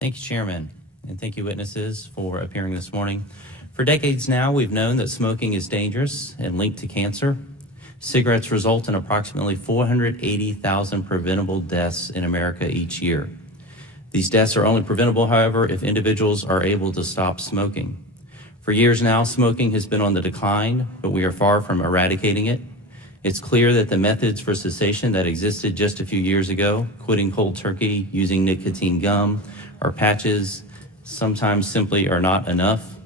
Thank you, Chairman, and thank you, witnesses, for appearing this morning. For decades now, we've known that smoking is dangerous and linked to cancer. Cigarettes result in approximately 480,000 preventable deaths in America each year. These deaths are only preventable, however, if individuals are able to stop smoking. For years now, smoking has been on the decline, but we are far from eradicating it. It's clear that the methods for cessation that existed just a few years ago, quitting cold turkey, using nicotine gum or patches, sometimes simply are not enough.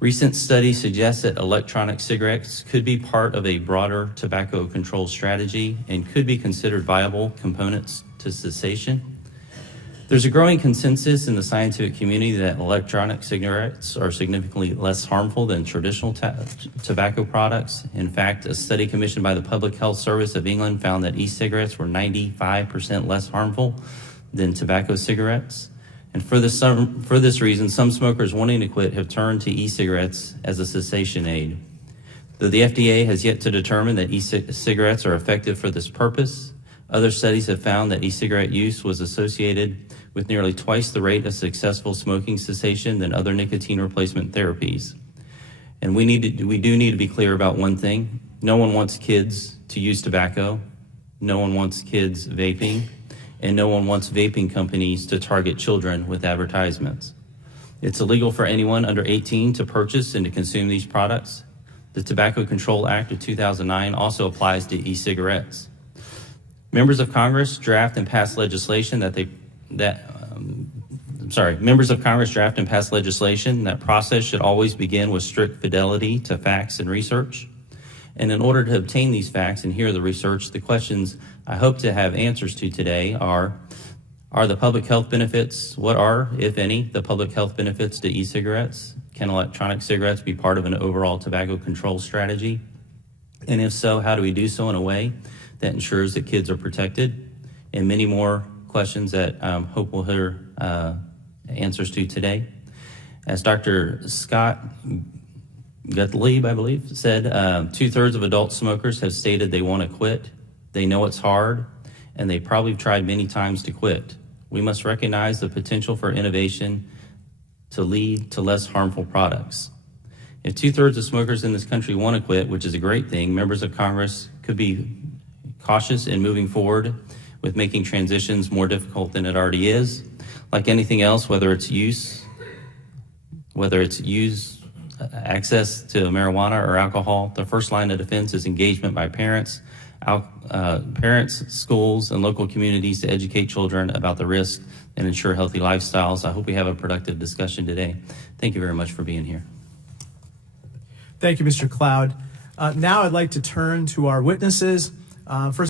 Recent studies suggest that electronic cigarettes could be part of a broader tobacco control strategy and could be considered viable components to cessation. There's a growing consensus in the scientific community that electronic cigarettes are significantly less harmful than traditional tobacco products. In fact, a study commissioned by the Public Health Service of England found that e-cigarettes were 95% less harmful than tobacco cigarettes. And for this reason, some smokers wanting to quit have turned to e-cigarettes as a cessation aid. Though the FDA has yet to determine that e-cigarettes are effective for this purpose, other studies have found that e-cigarette use was associated with nearly twice the rate of successful smoking cessation than other nicotine replacement therapies. And we do need to be clear about one thing. No one wants kids to use tobacco. No one wants kids vaping. And no one wants vaping companies to target children with advertisements. It's illegal for anyone under 18 to purchase and to consume these products. The Tobacco Control Act of 2009 also applies to e-cigarettes. Members of Congress draft and pass legislation that process should always begin with strict fidelity to facts and research. And in order to obtain these facts and hear the research, the questions I hope to have answers to today are the public health benefits, what are, if any, the public health benefits to e-cigarettes? Can electronic cigarettes be part of an overall tobacco control strategy? And if so, how do we do so in a way that ensures that kids are protected? And many more questions that I hope we'll hear answers to today. As Dr. Scott Gottlieb, I believe, said, 2/3 of adult smokers have stated they want to quit. They know it's hard, and they probably tried many times to quit. We must recognize the potential for innovation to lead to less harmful products. If 2/3 of smokers in this country want to quit, which is a great thing, members of Congress could be cautious in moving forward with making transitions more difficult than it already is. Like anything else, whether it's access to marijuana or alcohol, the first line of defense is engagement by parents, schools, and local communities to educate children about the risk and ensure healthy lifestyles. I hope we have a productive discussion today. Thank you very much for being here. Thank you, Mr. Cloud. Now I'd like to turn to our witnesses. First